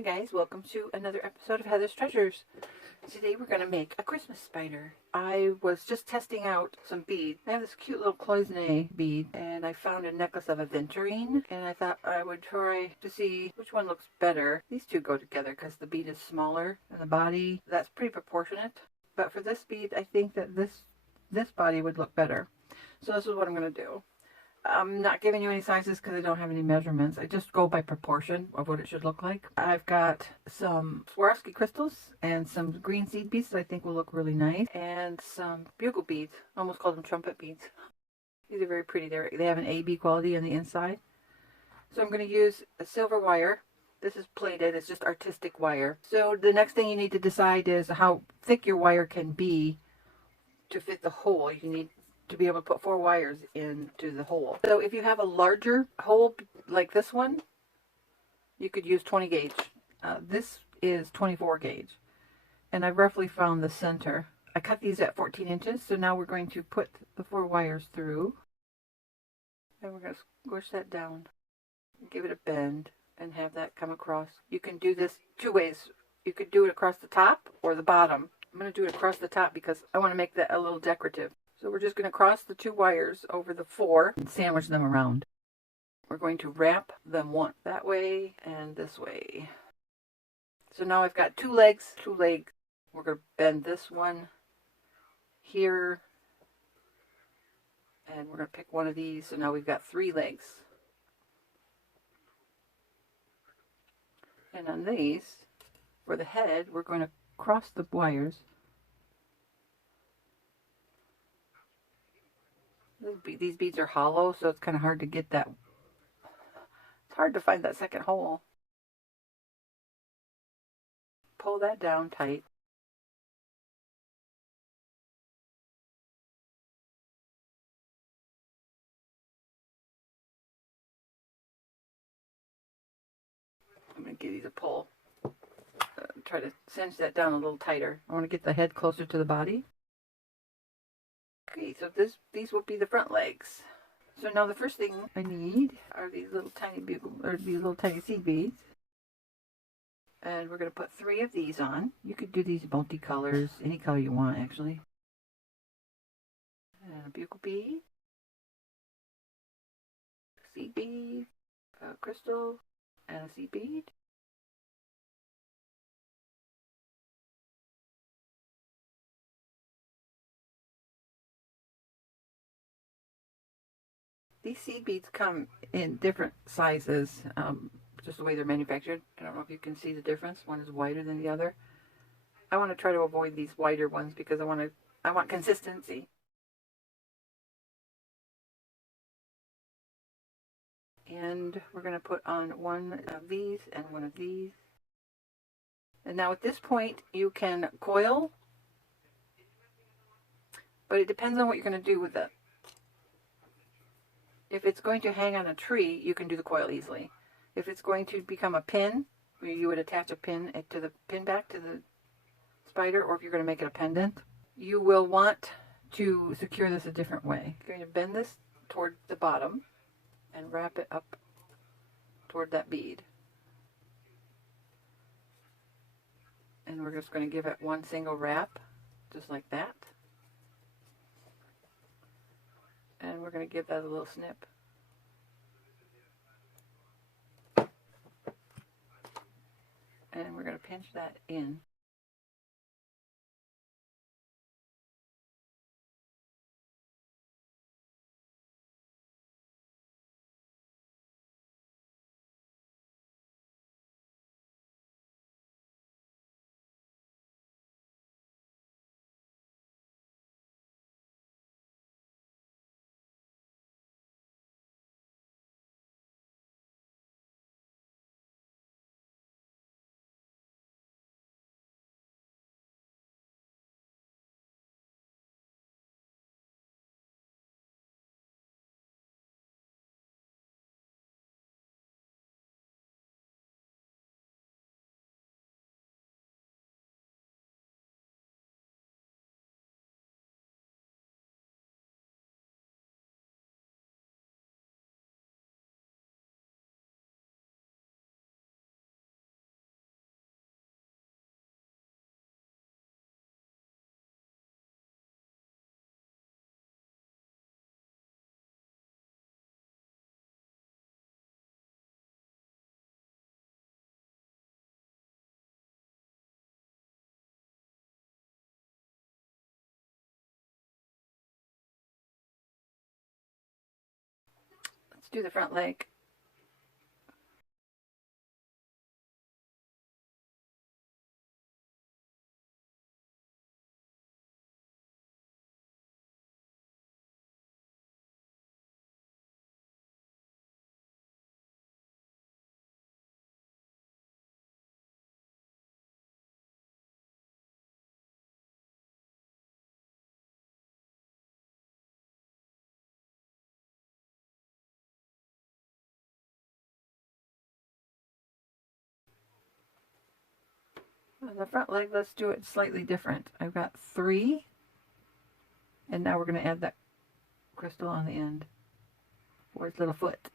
Hi guys, welcome to another episode of Heather's Treasures. Today we're going to make a Christmas spider. I was just testing out some beads. I have this cute little cloisonne bead and I found a necklace of aventurine and I thought I would try to see which one looks better. These two go together because the bead is smaller than the body. That's pretty proportionate. But for this bead, I think that this body would look better. So this is what I'm going to do. I'm not giving you any sizes because I don't have any measurements. I just go by proportion of what it should look like. I've got some Swarovski crystals and some green seed beads that I think will look really nice. And some bugle beads. I almost call them trumpet beads. These are very pretty. They have an AB quality on the inside. So I'm going to use a silver wire. This is plated. It's just artistic wire. So the next thing you need to decide is how thick your wire can be to fit the hole. You need to be able to put 4 wires into the hole. So if you have a larger hole like this one, you could use 20 gauge. This is 24 gauge. And I've roughly found the center. I cut these at 14 inches, so now we're going to put the 4 wires through. And we're going to squish that down, give it a bend, and have that come across. You can do this 2 ways. You could do it across the top or the bottom. I'm going to do it across the top because I want to make that a little decorative. So we're just going to cross the 2 wires over the 4 and sandwich them around. We're going to wrap them one that way and this way. So now I've got 2 legs. We're going to bend this one here. And we're going to pick one of these. So now we've got 3 legs. And on these, for the head, we're going to cross the wires. These beads are hollow, so it's kind of hard to get that. It's hard to find that second hole. Pull that down tight. I'm going to give these a pull. Try to cinch that down a little tighter. I want to get the head closer to the body. Okay, so these will be the front legs. So now the first thing I need are these little tiny seed beads. And we're going to put 3 of these on. You could do these multicolors, any color you want actually. And a bugle bead, seed bead, a crystal, and a seed bead. These seed beads come in different sizes, just the way they're manufactured. I don't know if you can see the difference. One is wider than the other. I want to try to avoid these wider ones because I want consistency. And we're going to put on one of these and one of these. And now at this point you can coil, but it depends on what you're going to do with it. If it's going to hang on a tree, you can do the coil easily. If it's going to become a pin, you would attach a pin to the pin back to the spider, or if you're going to make it a pendant, you will want to secure this a different way. You're going to bend this toward the bottom and wrap it up toward that bead. And we're just going to give it one single wrap, just like that. And we're going to give that a little snip. And we're going to pinch that in. do the front leg. On the front leg, let's do it slightly different. I've got 3, and now we're going to add that crystal on the end for its little foot.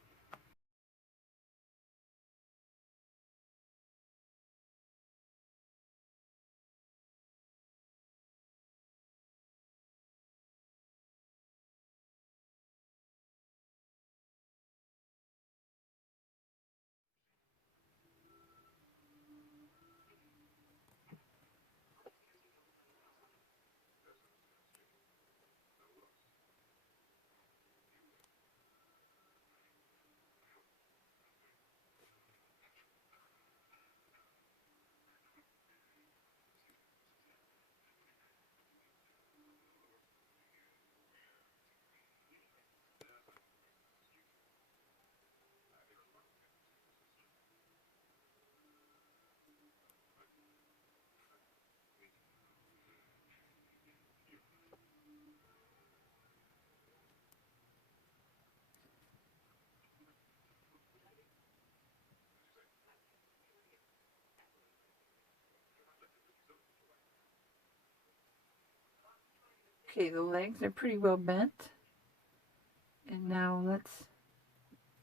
Okay, the legs are pretty well bent. And now let's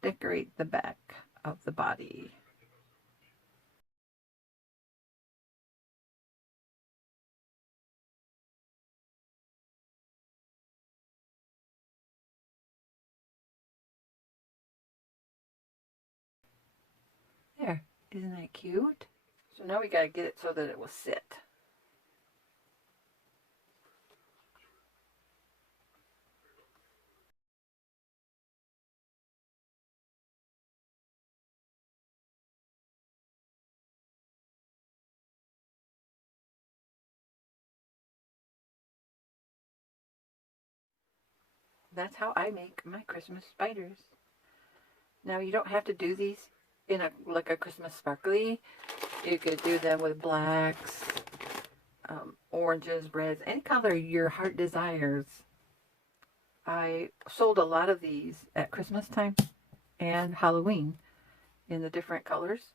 decorate the back of the body. There, isn't that cute? So now we gotta get it so that it will sit. That's how I make my Christmas spiders. Now you don't have to do these in like a Christmas sparkly. You could do them with blacks, oranges, reds, any color your heart desires. I sold a lot of these at Christmas time and Halloween in the different colors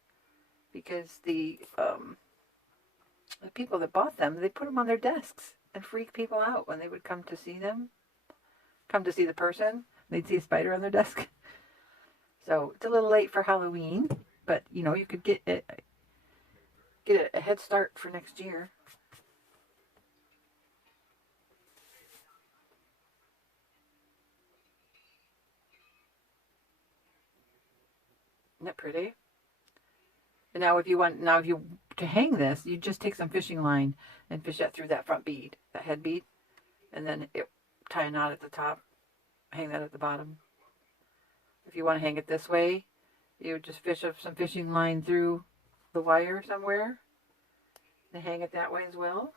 because the people that bought them, they put them on their desks and freak people out when they would come to see them. Come to see the person, they'd see a spider on their desk. So it's a little late for Halloween, but you know, you could get a head start for next year. Isn't that pretty? And now if you to hang this, you just take some fishing line and fish that through that front bead, that head bead, and then tie a knot at the top, hang that at the bottom. If you want to hang it this way, you would just fish up some fishing line through the wire somewhere and hang it that way as well.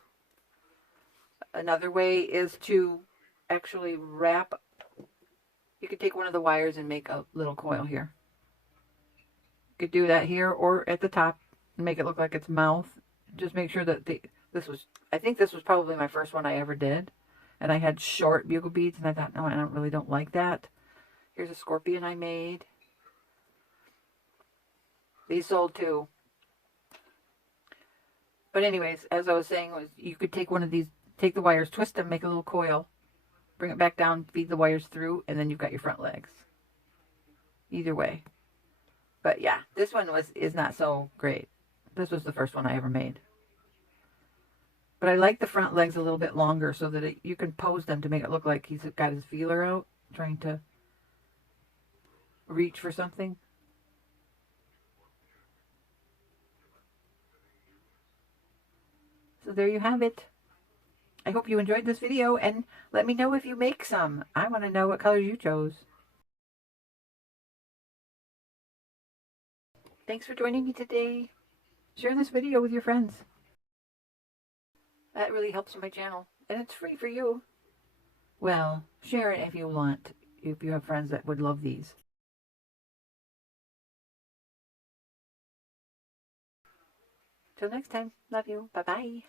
Another way is to actually wrap. You could take one of the wires and make a little coil here. You could do that here or at the top and make it look like its mouth. Just make sure that I think this was probably my first one I ever did. And I had short bugle beads and I thought, no, I don't like that. Here's a scorpion I made. These sold too. But anyways, as I was saying, you could take one of these, take the wires, twist them, make a little coil, bring it back down, feed the wires through, and then you've got your front legs. Either way. But yeah, this one is not so great. This was the first one I ever made. But I like the front legs a little bit longer so that you can pose them to make it look like he's got his feeler out, trying to reach for something. So there you have it. I hope you enjoyed this video and let me know if you make some. I want to know what colors you chose. Thanks for joining me today. Share this video with your friends. That really helps my channel, and it's free for you. Well, share it if you want, if you have friends that would love these. Till next time, love you. Bye-bye.